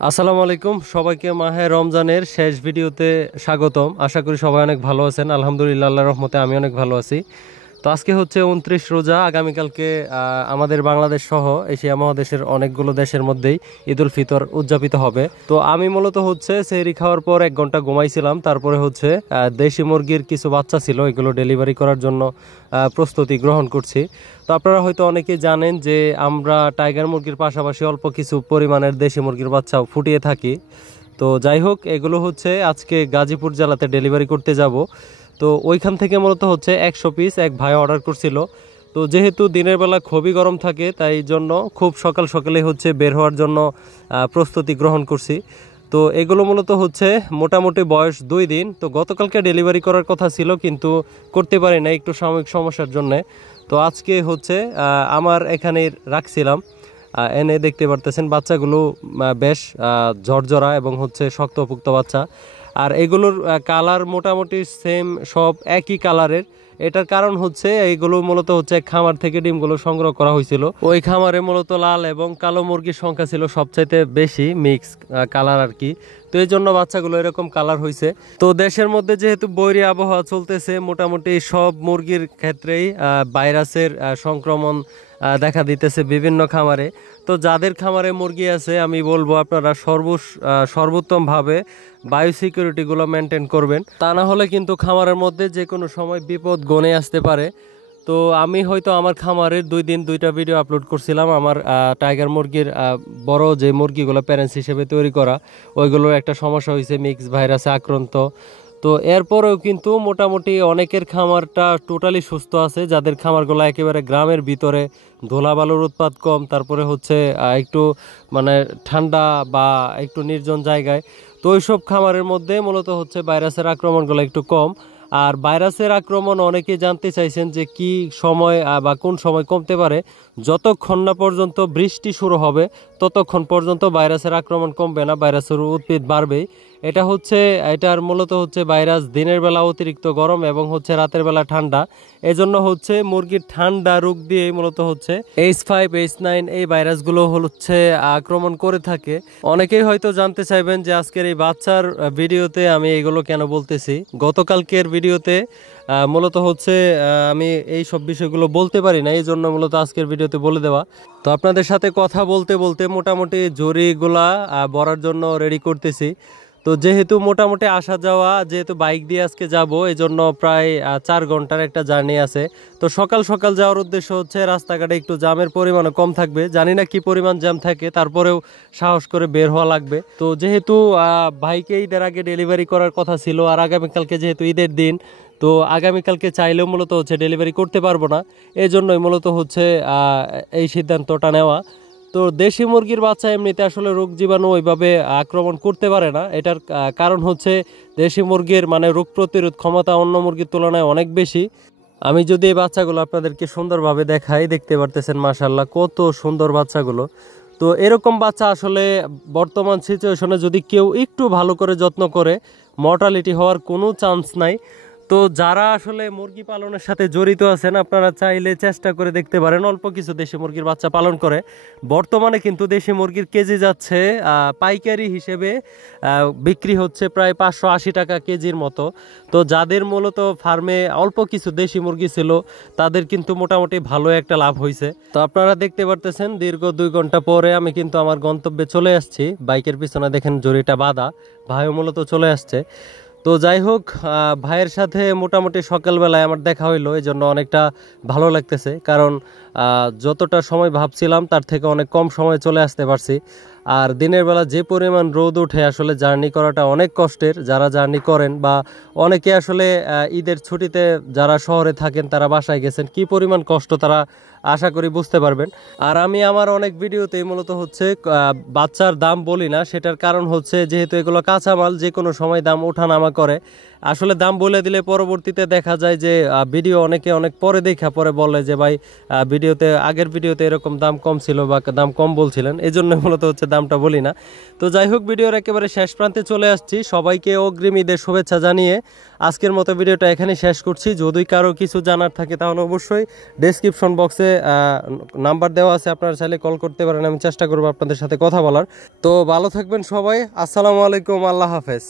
আসসালামু আলাইকুম সবাইকে মাহে রমজানের শেষ ভিডিওতে স্বাগতম। আশা করি সবাই অনেক ভালো আছেন। আলহামদুলিল্লাহ, আল্লাহর রহমতে আমি অনেক ভালো আছি। তো আজকে হচ্ছে 29 রোজা। আগামীকালকে আমাদের বাংলাদেশ সহ এশিয়া মহাদেশের অনেকগুলো দেশের মধ্যেই ঈদ উল ফিতর উদযাপিত হবে। তো আমি মূলত হচ্ছে সেহরি খাওয়ার পর 1 ঘন্টা ঘুমাইছিলাম। তারপরে হচ্ছে দেশি মুরগির কিছু বাচ্চা ছিল, এগুলো ডেলিভারি করার জন্য প্রস্তুতি গ্রহণ করছি। তো আপনারা হয়তো অনেকেই জানেন যে আমরা টাইগার মুরগির পাশাপাশি অল্প কিছু পরিমাণের দেশি মুরগির বাচ্চাও ফুটিয়ে থাকি। তো যাই হোক, এগুলো হচ্ছে আজকে গাজীপুর জেলাতে ডেলিভারি করতে যাব। তো ওইখান থেকে মূলত হচ্ছে 100 পিস এক ভাই অর্ডার করছিল। তো যেহেতু দিনের বেলা খুবই গরম থাকে, তাই জন্য খুব সকাল সকালে হচ্ছে বের হওয়ার জন্য প্রস্তুতি গ্রহণ করছি। তো এগুলো মূলত হচ্ছে মোটামুটি বয়স 2 দিন। তো গতকালকে ডেলিভারি করার কথা ছিল, কিন্তু করতে পারি না একটু সাময়িক সমস্যার জন্যে। তো আজকে হচ্ছে আমার এখানে রাখছিলাম, এনে দেখতে পারতেছেন বাচ্চাগুলো বেশ ঝরঝরা এবং হচ্ছে শক্তপোক্ত বাচ্চা। আর এগুলোর কালার মোটামুটি সেম, সব একই কালারের। এটার কারণ হচ্ছে এইগুলো মূলত হচ্ছে খামার থেকে ডিমগুলো সংগ্রহ করা হয়েছিল। ওই খামারে মূলত লাল এবং কালো মুরগির সংখ্যা ছিল সবচাইতে বেশি, মিক্স কালার আর কি। তো এই জন্য বাচ্চাগুলো এরকম কালার হয়েছে। তো দেশের মধ্যে যেহেতু বৈরী আবহাওয়া চলতেছে, মোটামুটি সব মুরগির ক্ষেত্রেই ভাইরাসের সংক্রমণ দেখা দিতেছে বিভিন্ন খামারে। তো যাদের খামারে মুরগি আছে আমি বলবো আপনারা সর্বোত্তমভাবে বায়ো সিকিউরিটিগুলো মেনটেন করবেন, তা না হলে কিন্তু খামারের মধ্যে যে কোনো সময় বিপদ গনে আসতে পারে। তো আমি হয়তো আমার খামারের 2 দিন 2টা ভিডিও আপলোড করছিলাম। আমার টাইগার মুরগির বড় যে মুরগিগুলো প্যারেন্টস হিসেবে তৈরি করা, ওইগুলোর একটা সমস্যা হয়েছে, মিক্স ভাইরাসে আক্রান্ত। তো এরপরেও কিন্তু মোটামুটি অনেকের খামারটা টোটালি সুস্থ আছে, যাদের খামারগুলো একেবারে গ্রামের ভিতরে, ধুলাবালুর উৎপাত কম, তারপরে হচ্ছে একটু মানে ঠান্ডা বা একটু নির্জন জায়গায়। তো ওইসব খামারের মধ্যে মূলত হচ্ছে ভাইরাসের আক্রমণগুলো একটু কম। আর ভাইরাসের আক্রমণ অনেকেই জানতে চাইছেন যে কি সময় বা কোন সময় কমতে পারে। যতক্ষণ না পর্যন্ত বৃষ্টি শুরু হবে ততক্ষণ পর্যন্ত ভাইরাসের আক্রমণ কমবে না, ভাইরাসের উদ্ভিদ বাড়বেই। এটার মূলত হচ্ছে ভাইরাস দিনের বেলা অতিরিক্ত গরম এবং হচ্ছে রাতের বেলা ঠান্ডা। এজন্য হচ্ছে মুরগির ঠান্ডা রোগ দিয়ে মূলত হচ্ছে H5 H9 এই ভাইরাসগুলো হচ্ছে আক্রমণ করে থাকে। অনেকেই হয়তো জানতে চাইবেন যে আজকের এই বাচ্চার ভিডিওতে আমি এগুলো কেন বলতেছি। গতকালকের ভিডিওতে মূলত হচ্ছে আমি এই সব বিষয়গুলো বলতে পারি না, এই জন্য মূলত আজকের ভিডিওতে বলে দেওয়া। তো আপনাদের সাথে কথা বলতে বলতে মোটামুটি জরিগুলা ভরার জন্য রেডি করতেছি। তো যেহেতু মোটামুটি আসা যাওয়া, যেহেতু বাইক দিয়ে আজকে যাব, এই জন্য প্রায় 4 ঘন্টার একটা জার্নি আছে। তো সকাল সকাল যাওয়ার উদ্দেশ্য হচ্ছে রাস্তাঘাটে একটু জ্যামের পরিমাণও কম থাকবে। জানি না কি পরিমাণ জ্যাম থাকে, তারপরেও সাহস করে বের হওয়া লাগবে। তো যেহেতু ভাইকে ঈদের আগে ডেলিভারি করার কথা ছিল, আর আগামীকালকে যেহেতু ঈদের দিন, তো আগামীকালকে চাইলেও মূলত হচ্ছে ডেলিভারি করতে পারবো না। এই জন্যই মূলত হচ্ছে এই সিদ্ধান্তটা নেওয়া। তো দেশি মুরগির বাচ্চা এমনিতে আসলে রোগ জীবাণু ওইভাবে আক্রমণ করতে পারে না। এটার কারণ হচ্ছে দেশি মুরগির মানে রোগ প্রতিরোধ ক্ষমতা অন্য মুরগির তুলনায় অনেক বেশি। আমি যদি এই বাচ্চাগুলো আপনাদেরকে সুন্দরভাবে দেখাই, দেখতে পারতেছেন মাশাআল্লাহ কত সুন্দর বাচ্চাগুলো। তো এরকম বাচ্চা আসলে বর্তমান সিচুয়েশনে যদি কেউ একটু ভালো করে যত্ন করে, মর্টালিটি হওয়ার কোনো চান্স নাই। তো যারা আসলে মুরগি পালনের সাথে জড়িত আছেন, আপনারা চাইলে চেষ্টা করে দেখতে পারেন অল্প কিছু দেশি মুরগির বাচ্চা পালন করে। বর্তমানে কিন্তু দেশি মুরগির কেজি যাচ্ছে পাইকারি হিসেবে বিক্রি হচ্ছে প্রায় 580 টাকা কেজির মতো। তো যাদের মূলত ফার্মে অল্প কিছু দেশি মুরগি ছিল, তাদের কিন্তু মোটামুটি ভালো একটা লাভ হয়েছে। তো আপনারা দেখতে পারতেছেন দীর্ঘ 2 ঘন্টা পরে আমি কিন্তু আমার গন্তব্যে চলে আসছি। বাইকের পিছনে দেখেন জড়িটা বাঁধা, ভাইও মূলত চলে আসছে। তো যাই হোক, ভাইয়ের সাথে মোটামুটি সকালবেলায় আমার দেখা হইলো, এই জন্য অনেকটা ভালো লাগতেছে। কারণ যতটা সময় ভাবছিলাম তার থেকে অনেক কম সময় চলে আসতে পারছি। আর দিনের বেলা যে পরিমাণ রোদ উঠে, আসলে জার্নি করাটা অনেক কষ্টের। যারা জার্নি করেন বা অনেকে আসলে ঈদের ছুটিতে যারা শহরে থাকেন, তারা বাসায় গেছেন, কি পরিমাণ কষ্ট তারা আশা করি বুঝতে পারবেন। আর আমি আমার অনেক ভিডিওতেই মূলত হচ্ছে বাচ্চার দাম বলি না, সেটার কারণ হচ্ছে যেহেতু এগুলো কাঁচামাল, যে কোনো সময় দাম ওঠানামা করে। আসলে দাম বলে দিলে পরবর্তীতে দেখা যায় যে ভিডিও অনেকে অনেক পরে দেখা পরে বলে যে ভাই ভিডিওতে আগের ভিডিওতে এরকম দাম কম ছিল বা দাম কম বলছিলেন, এই জন্য মূলত হচ্ছে দামটা বলি না। তো যাই হোক, ভিডিওর একেবারে শেষ প্রান্তে চলে আসছি। সবাইকে অগ্রিম ঈদের শুভেচ্ছা জানিয়ে আজকের মতো ভিডিওটা এখানে শেষ করছি। যদি কারো কিছু জানার থাকে তাহলে অবশ্যই ডেসক্রিপশন বক্সে নাম্বার দেওয়া আছে, আপনারা চাইলে কল করতে পারেন, আমি চেষ্টা করবো আপনাদের সাথে কথা বলার। তো ভালো থাকবেন সবাই, আসসালামু আলাইকুম, আল্লাহ হাফেজ।